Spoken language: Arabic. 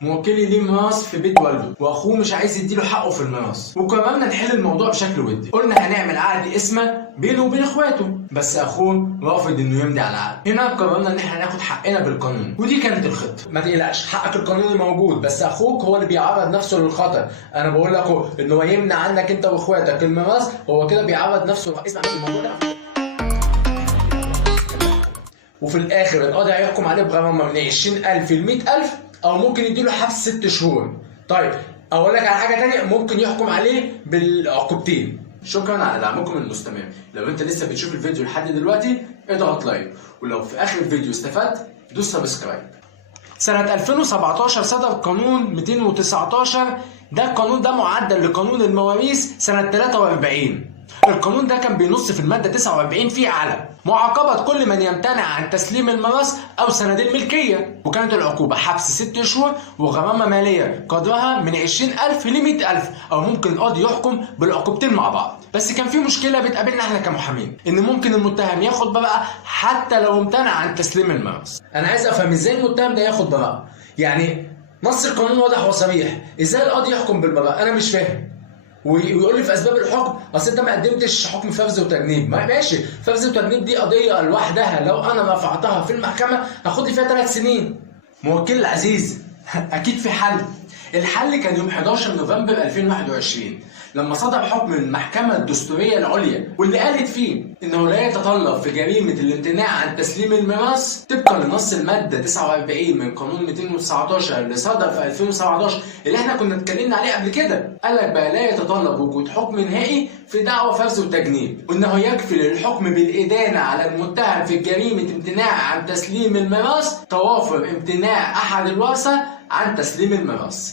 موكلي ليه ميراث في بيت والده واخوه مش عايز يديله حقه في الميراث، وقررنا نحل الموضوع بشكل ودي. قلنا هنعمل عقد اسمه بينه وبين اخواته، بس اخوه رافض انه يمضي على العقد. هنا قررنا ان احنا ناخد حقنا بالقانون، ودي كانت الخطه. ما تقلقش، حقك القانوني موجود، بس اخوك هو اللي بيعرض نفسه للخطر. انا بقول لك اهو ان هو يمنع عنك انت واخواتك الميراث، هو كده بيعرض نفسه. اسمع بس الموضوع ده. وفي الاخر القاضي هيحكم عليه بغرامه من 20,000 ل 100,000، او ممكن يديله حبس 6 شهور. طيب اقول لك على حاجه ثانيه، ممكن يحكم عليه بالعقوبتين. شكرا على دعمكم المستمر. لو انت لسه بتشوف الفيديو لحد دلوقتي اضغط لايك، ولو في اخر الفيديو استفدت دوس سبسكرايب. سنة 2017 صدر قانون 219. ده القانون ده معدل لقانون المواريث سنة 43. القانون ده كان بينص في المادة 49 فيه على معاقبة كل من يمتنع عن تسليم الميراث أو سند الملكية، وكانت العقوبة حبس 6 شهور وغرامة مالية قدرها من 20,000 ل 100,000، أو ممكن القاضي يحكم بالعقوبتين مع بعض. بس كان في مشكلة بتقابلنا احنا كمحامين، إن ممكن المتهم ياخد براءة حتى لو امتنع عن تسليم الميراث. أنا عايز أفهم إزاي المتهم ده ياخد براءة؟ يعني نص القانون واضح وصريح، إزاي القاضي يحكم بالبراءة؟ أنا مش فاهم. ويقول لي في اسباب الحكم اصل انت ما قدمتش حكم فرز وتجنيب. ماشي، فرز وتجنيب دي قضيه لوحدها، لو انا رفعتها في المحكمه هاخد لي فيها 3 سنين. موكل العزيز اكيد في حل. الحل كان يوم 11 نوفمبر 2021 لما صدر حكم المحكمة الدستورية العليا، واللي قالت فيه انه لا يتطلب في جريمة الامتناع عن تسليم الميراث طبقا لنص المادة 49 من قانون 219 اللي صدر في 2017 اللي احنا كنا اتكلمنا عليه قبل كده. قال لك بقى لا يتطلب وجود حكم نهائي في دعوى فرز وتجنيب، وانه يكفي للحكم بالإدانة على المتهم في جريمة امتناع عن تسليم الميراث توافر امتناع احد الورثة عن تسليم الميراث.